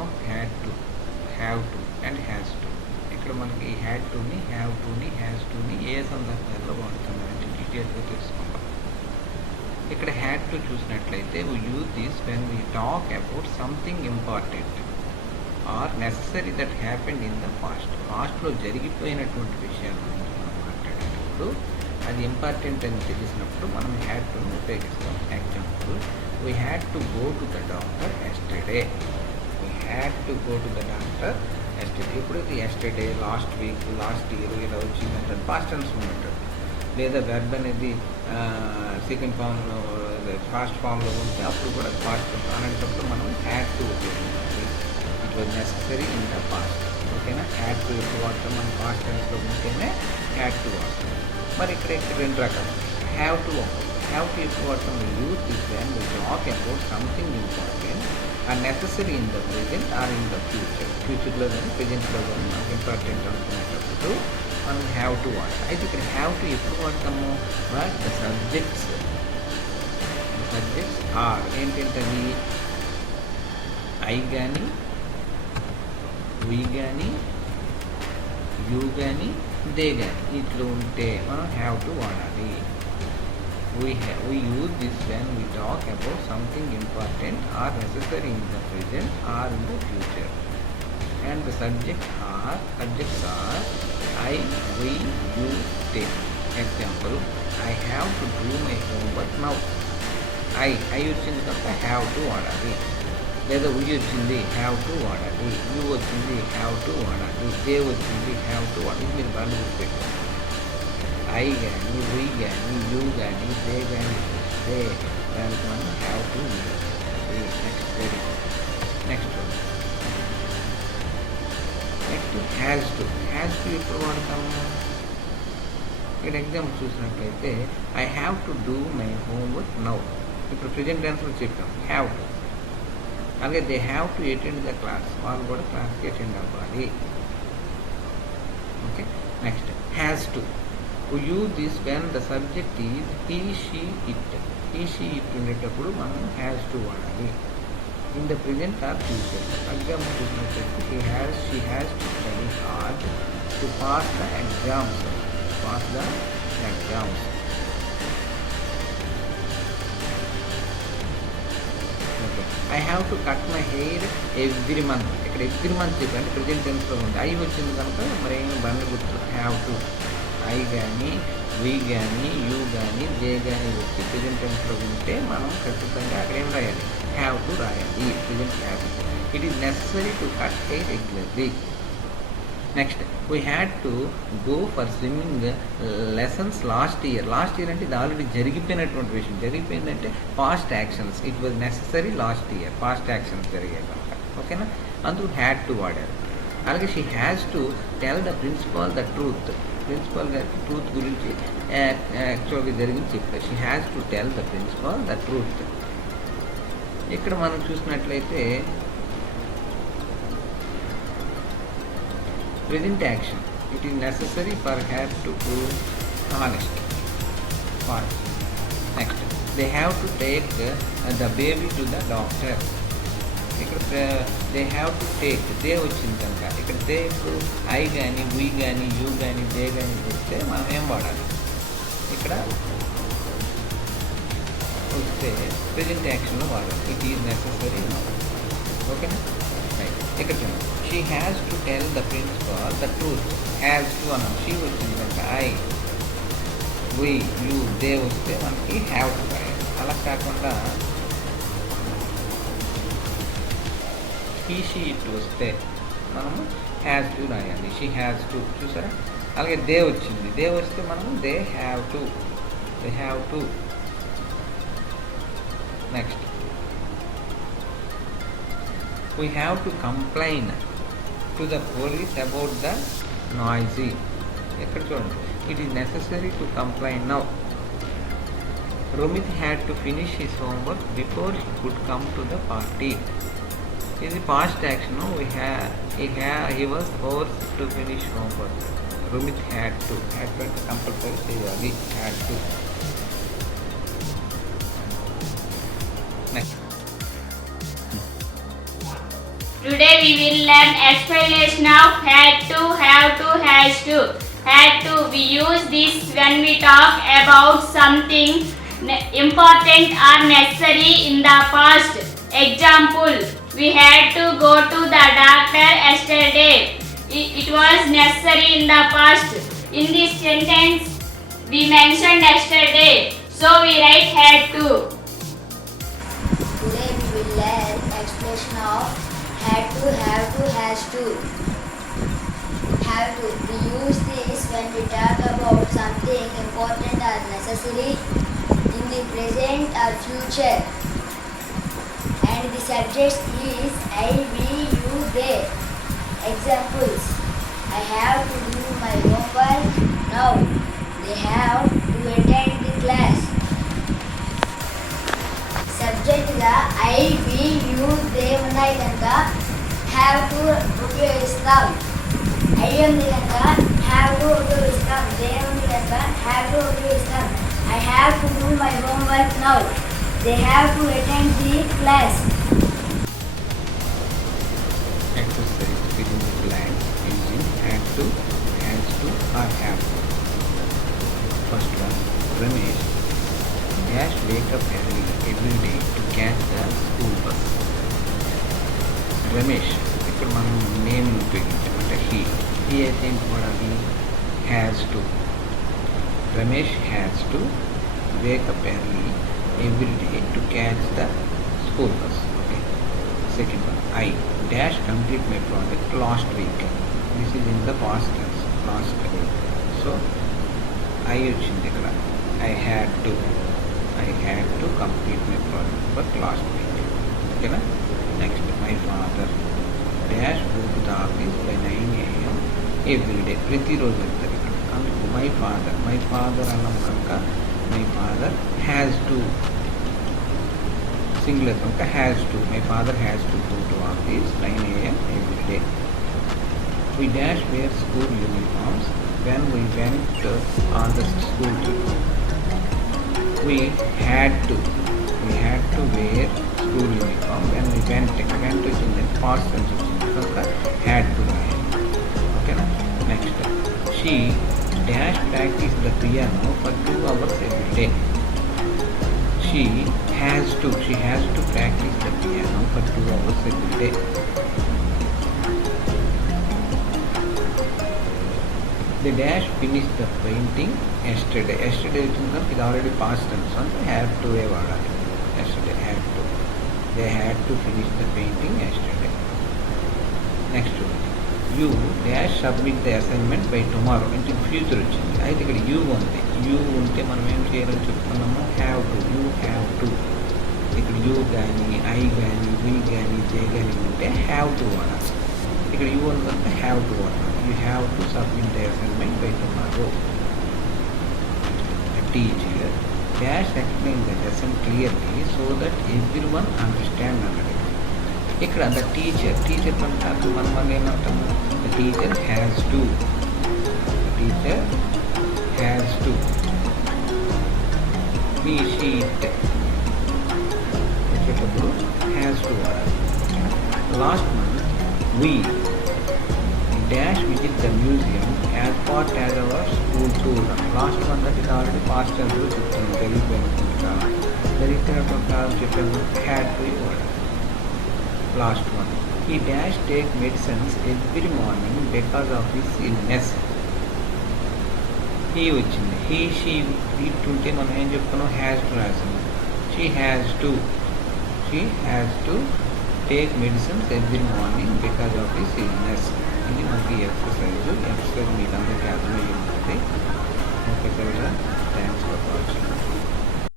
of had to, have to and has to. ఇక్కడ మనకి హ్యాడ్ టుని, హ్యావ్ టుని, హ్యాస్ టుని ఏ సందర్భాల్లో వాడుతున్నారంటే డీటెయిల్గా తెలుసుకుందాం. ఇక్కడ హ్యాడ్ టు చూసినట్లయితే we use this when we talk about something important or necessary that happened in the past. పాస్ట్లో జరిగిపోయినటువంటి విషయాల గురించి మనం మాట్లాడేటప్పుడు అది ఇంపార్టెంట్ అని తెలిసినప్పుడు మనం హ్యాడ్ టుని ఉపయోగిస్తాం. Example, we had to go to the doctor yesterday. We had to go to the doctor yesterday. ఎప్పుడైతే yesterday, last week, last year ఇలా వచ్చిందంటే పాస్ట్ టెన్స్ మూమెంట్. లేదా వెర్బ్ అనేది సెకండ్ ఫామ్లో, ఫాస్ట్ ఫామ్లో ఉంటే అప్పుడు కూడా పాస్ట్ అనేటప్పుడు మనం హ్యాడ్ టు ఉపయోగించాలి. It was necessary in the past. ఓకేనా? హ్యాడ్ టు ఎప్పుడు వాడతాం? మనం పాస్ట్ టెన్స్లో ఉంటేనే హ్యాడ్ టు వాడతాం. మరి ఇక్కడ రెండు రకాలు. హ్యావ్ టు హ్యావ్ టు ఎప్పుడు వాడతాం? Use this when we talk about something important or necessary in the present or in the future. ఫ్యూచర్లో కానీ ప్రెజెంట్లో కానీ మనకు ఇంపార్టెంట్ అనుకునేటప్పుడు మనం హ్యావ్ టు వాడతాం. అయితే ఇక్కడ హ్యావ్ టు ఎప్పుడు వాడతాము? బట్ ద సబ్జెక్ట్స్ ఆర్ ఏంటంటది? ఐ కానీ, వీ కానీ, యూ కానీ, దే కానీ ఇట్లా ఉంటే మనం హ్యావ్ టు వాడాలి. We use this when we talk about something important or necessary in the present or in the future. And the subjects are I, we, you, they. Example, I have to do my homework now. I వచ్చింది కనుక have to వాడాలి. లేదా we వచ్చింది have to వాడాలి. you వచ్చింది have to వాడాలి. they వచ్చింది have to వాడాలి. మీరు బాగా గుర్తుపెట్టారు. ఐ కానీ, వీ కానీ, యూ కానీ, దే కానీ వస్తే దానికి మనం హ్యావ్ టు వాడాలి. నెక్స్ట్ హ్యాజ్ టు ఎప్పుడు వాడతాము? ఇక్కడ ఎగ్జాంపుల్ చూసినట్లయితే I have to do my homework now. ఇప్పుడు ప్రెజెంట్ టెన్స్లో చెప్పాం హ్యావ్ టు. అలాగే they have to attend the class. వాళ్ళు కూడా క్లాస్కి అటెండ్ అవ్వాలి. Okay. Next has to. We use this when the subject is he, she, it. He, she, it ఉండేటప్పుడు మనం హ్యాస్ టు వాడాలి. In the present are future. Example చూసినట్లయితే she has to study hard to pass the exams. I have to cut my hair every month. ఇక్కడ every month చెప్పండి ప్రెజెంట్ టెన్స్లో ఉంది. ఐ వచ్చింది కనుక మరి ఏమి బండి గుర్తు హ్యావ్ టు. ఐ కానీ, వీ కానీ, యూ కానీ, దే కానీ వచ్చి ప్రెజెంట్ టెన్స్లో ఉంటే మనం ఖచ్చితంగా అక్కడ ఏం రాయాలి? హ్యావ్ టు రాయాలి. Present have. It is necessary to cut hair regularly. Next we had to go for swimming lessons last year. Last year అంటే ఇది ఆల్రెడీ జరిగిపోయినటువంటి విషయం. జరిగిపోయిందంటే past actions. It was necessary last year. Past actions జరిగాయి కనుక. ఓకేనా? అందుకు had to వాడారు. అలాగే she has to tell the principal the truth. Principal గారికి ట్రూత్ గురించి యాక్చువల్గా జరిగింది చెప్పారు. She has to tell the principal the truth. ఇక్కడ మనం చూసినట్లయితే present action. It is necessary for her to prove honest. Next, they have to take the baby to the doctor. ఇక్కడ they have to take. They వచ్చింది కనుక ఇక్కడ దే ఇప్పుడు ఐ కానీ, we కానీ, యూ కానీ, దే కానీ వస్తే మనం ఏం వాడాలి? ఇక్కడ వస్తే ప్రెజెంట్ యాక్షన్లో వాడాలి. It is necessary. ఓకేనా? ఇక్కడ చూడండి, she has to tell the principal the truth. Has to అన్నాం. షీ వచ్చింది కనుక ఐ, వీ, యూ, దే వస్తే మనకి హ్యావ్ టు రాయాలి. అలా కాకుండా హీ, షీ, ఇట్ వస్తే మనము హ్యాస్ టు రాయాలి. She has to. చూసారా? అలాగే దే వచ్చింది. దే వస్తే మనము they have to. Next we have to complain to the police about the noisy. ఇక్కడ చూడండి, it is necessary to complain now. Romit had to finish his homework before he could come to the party. ఇది past action. He was forced to finish homework. Romit had to compulsory చేయాలి. had to. Next Today we will learn explanation of had to, have to, has to. Had to. We use this when we talk about something important or necessary in the past. Example: we had to go to the doctor yesterday. It was necessary in the past. In this sentence, we mentioned yesterday, so we write had to. Today we will learn explanation of had to, have to, has to. Have to. We use this when we talk about something important or necessary in the present or future. And the subject is I, we, you, they. Examples: I have to do my homework now. They have to attend the class. సబ్జెక్ట్గా I we you they ఉన్నాయి కనుక have to ఉపయోగిస్తాం. ఐ ఉంది కనుక have to ఉపయోగిస్తాం. దే ఉంది కనుక have to ఉపయోగిస్తాం. I have to do my homework now. They have to attend the class. Exercise filling the blanks using had to, has to, or have to. First one, Ramesh dash wake up early every day to catch the school bus. Ramesh ఇక్కడ మనం name ఉపయోగించామంటే he అయితే ఏంటి వాడాలి? Has to. Ramesh has to wake up early every day to catch the school bus. Okay. Second one, I dash complete my project last week. This is in the past tense, last week. So I వచ్చింది ఇక్కడ. I had to complete my project for last week. ఓకేనా? Next, my father dash go to the office by 9 AM every day. ప్రతిరోజు వెళ్తారు ఇక్కడ. అందుకు my father అన్నాం కనుక my father has to, singular కనుక has to. My father has to go to office 9 AM every day. We dash wear school uniforms when we went on the school trip. We had to wear school uniform when we went in the past tense వచ్చింది కనుక had to wear. ఓకేనా? Next, she dash practice the piano for 2 hours every day. She has to practice the piano for 2 hours every day. They dash finished the painting yesterday. Yesterday is already past tense, so have to వాడాలి. Yesterday had to. They had to finish the painting yesterday. Next one, you dash submit the assignment by tomorrow. అంటే ఫ్యూచర్ వచ్చింది. అయితే ఇక్కడ యూ ఉంది. యూ ఉంటే మనం ఏం చేయాలని చెప్తున్నాము? Have to. You have to. ఇక్కడ యూ కానీ ఐ కానీ వీ కానీ దే కానీ ఉంటే హ్యావ్ టు వాడాలి. ఇక్కడ యూ ఉందంటే హ్యావ్ టు వాడాలి. You have to submit the assignment by tomorrow. The teacher dash explain the lesson clearly so that everyone understand అన్నది. ఇక్కడ the teacher అంటారు మనం ఏమంటాము? The teacher has to. He, she, it వచ్చేటప్పుడు has to వాడాలి. Last month we dash visit the museum as part as our school tour. Last one that is already past tense లో చెప్తాను. జరిగిపోయినటువంటి కాలం చెప్పాము. Had to వాడాలి. Last one, he dash take medicines every morning because of his illness. he వచ్చింది. he, she, it ఉంటే మనం ఏం చెప్తున్నాం? హ్యాస్ టు రాసింది. she has to take medicines every morning because of his illness. ఇది మనకి ఎక్సర్సైజ్ మీకు అందరికీ అర్థమయ్యి ఉంటుంది. Okay sir, thanks for watching.